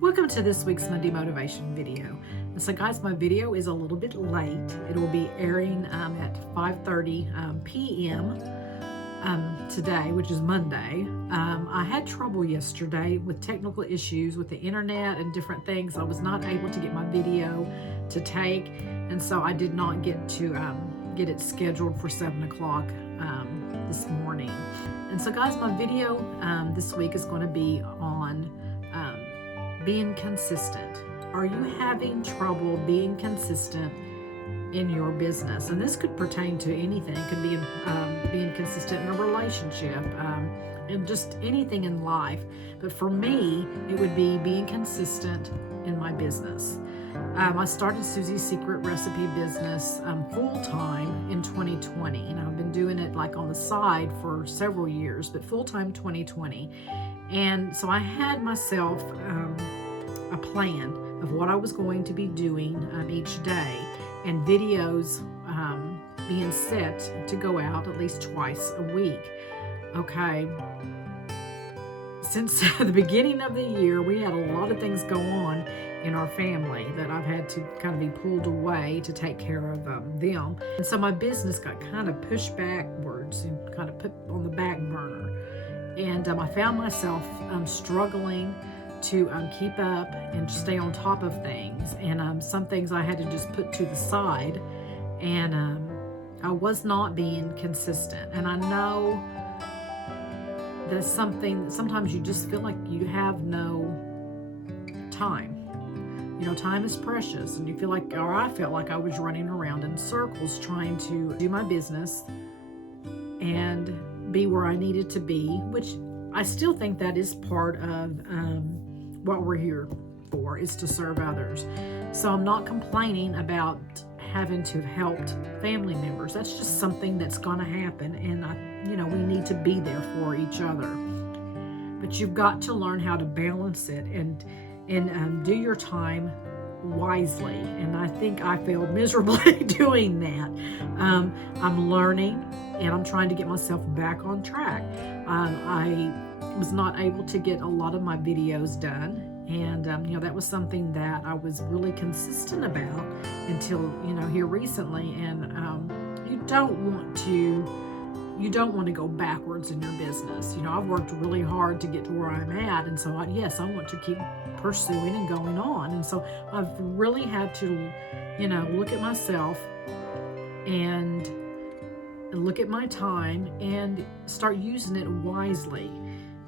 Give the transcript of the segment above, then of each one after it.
Welcome to this week's Monday Motivation video. And so guys, my video is a little bit late. It will be airing at 5:30 p.m. Today, which is Monday. I had trouble yesterday with technical issues with the internet and different things. I was not able to get my video to take, and so I did not get to get it scheduled for 7 o'clock this morning. And so guys, my video this week is going to be on being consistent. Are you having trouble being consistent in your business? And this could pertain to anything. It could be being consistent in a relationship, and just anything in life. But for me, it would be being consistent in my business. I started Susie's Secret Recipe business full-time in 2020. And I've been doing it like on the side for several years, but full-time 2020. And so I had myself a plan of what I was going to be doing each day, and videos being set to go out at least twice a week. Okay. Since the beginning of the year, we had a lot of things go on in our family that I've had to kind of be pulled away to take care of them. And so my business got kind of pushed backwards and kind of put on the back burner. And I found myself struggling to keep up and stay on top of things. And some things I had to just put to the side. And I was not being consistent. And I know that's something, sometimes you just feel like you have no time. You know, time is precious. And you feel like, or I felt like I was running around in circles trying to do my business and be where I needed to be, which I still think that is part of what we're here for, is to serve others. So I'm not complaining about having to have helped family members. That's just something that's gonna happen, and we need to be there for each other. But you've got to learn how to balance it and do your time wisely. And I think I failed miserably doing that. I'm learning, and I'm trying to get myself back on track. I was not able to get a lot of my videos done, and that was something that I was really consistent about until here recently. And you don't want to go backwards in your business. I've worked really hard to get to where I'm at, and so I want to keep pursuing and going on. And so I've really had to look at myself and look at my time and start using it wisely,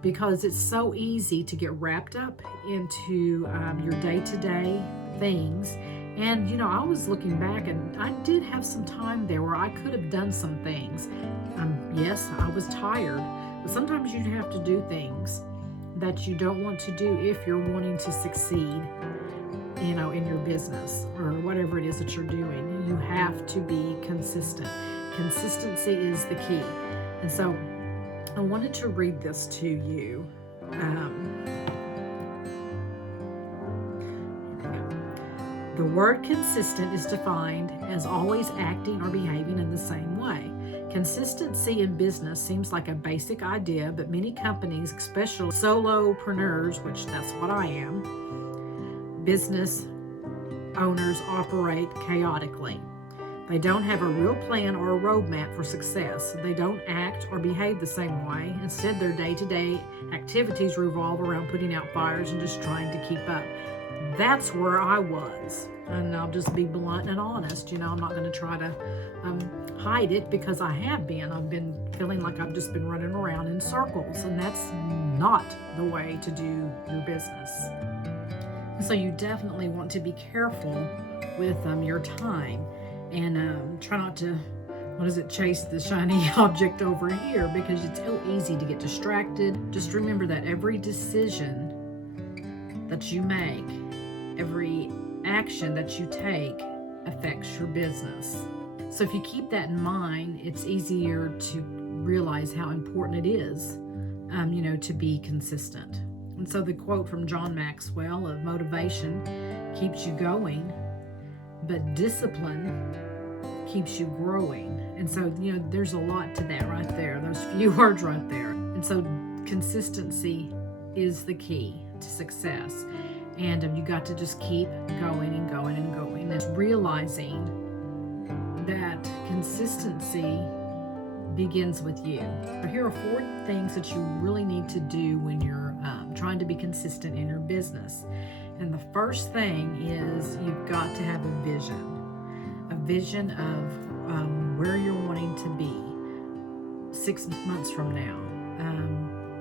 because it's so easy to get wrapped up into your day-to-day things. And I was looking back, and I did have some time there where I could have done some things. Yes, I was tired, but sometimes you have to do things that you don't want to do if you're wanting to succeed in your business or whatever it is that you're doing. You have to be consistent. Consistency is the key. And so I wanted to read this to you. The word consistent is defined as always acting or behaving in the same way. Consistency in business seems like a basic idea, but many companies, especially solopreneurs, which that's what I am, business owners operate chaotically. They don't have a real plan or a roadmap for success. They don't act or behave the same way. Instead, their day-to-day activities revolve around putting out fires and just trying to keep up. That's where I was. And I'll just be blunt and honest. I'm not going to try to hide it, because I have been. I've been feeling like I've just been running around in circles, and that's not the way to do your business. And so you definitely want to be careful with your time, and try not to, chase the shiny object over here, because it's so easy to get distracted. Just remember that every decision that you make, every action that you take affects your business. So if you keep that in mind, it's easier to realize how important it is, to be consistent. And so the quote from John Maxwell of motivation keeps you going, but discipline keeps you growing. And so, there's a lot to that right there, those few words right there. And so consistency is the key to success. And you got to just keep going and going and going. And realizing that consistency begins with you. So here are 4 things that you really need to do when you're trying to be consistent in your business. And the first thing is you've got to have a vision of where you're wanting to be 6 months from now,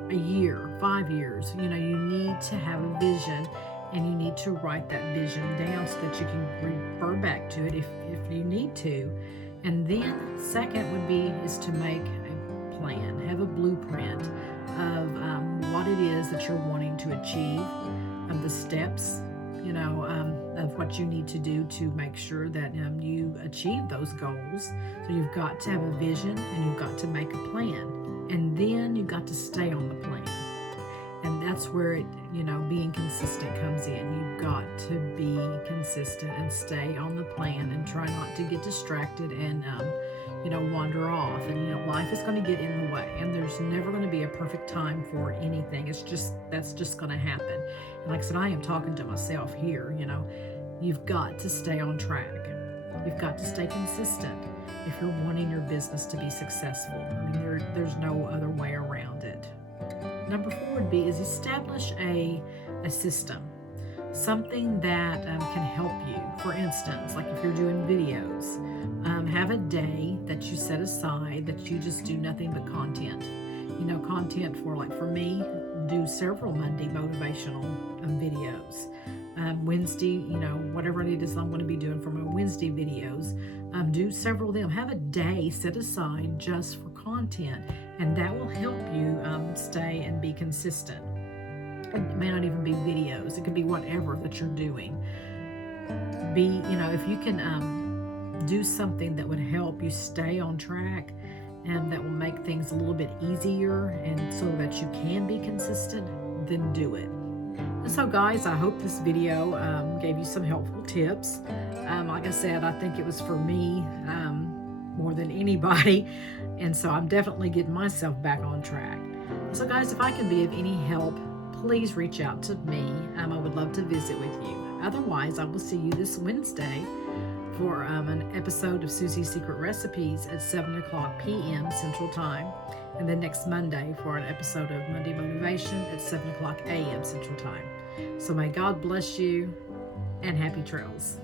a year, 5 years. You need to have a vision, and you need to write that vision down so that you can refer back to it if you need to. And then second is to make a plan, have a blueprint of what it is that you're wanting to achieve, of the steps, of what you need to do to make sure that you achieve those goals. So you've got to have a vision, and you've got to make a plan, and then you've got to stay on the plan. And that's where being consistent comes in. You've got to be consistent and stay on the plan, and try not to get distracted and wander off. And life is going to get in the way, and there's never going to be a perfect time for anything. That's just going to happen. And like I said, I am talking to myself here. You've got to stay on track. You've got to stay consistent if you're wanting your business to be successful. There's no other way around it. Number 4 would be establish a system, something that can help you. For instance, like if you're doing videos, have a day that you set aside that you just do nothing but content. Content for me, do several Monday motivational videos. Wednesday, whatever it is I'm going to be doing for my Wednesday videos, do several of them. Have a day set aside just for content, and that will help you stay and be consistent. It may not even be videos. It could be whatever that you're doing. If you can do something that would help you stay on track, and that will make things a little bit easier, and so that you can be consistent, then do it. And so guys, I hope this video gave you some helpful tips. Like I said, I think it was for me more than anybody, and so I'm definitely getting myself back on track. So guys, if I can be of any help, please reach out to me. I would love to visit with you. Otherwise, I will see you this Wednesday for an episode of Susie's Secret Recipes at 7:00 p.m. Central Time, and then next Monday for an episode of Monday Motivation at 7:00 a.m. Central Time. So may God bless you, and happy trails.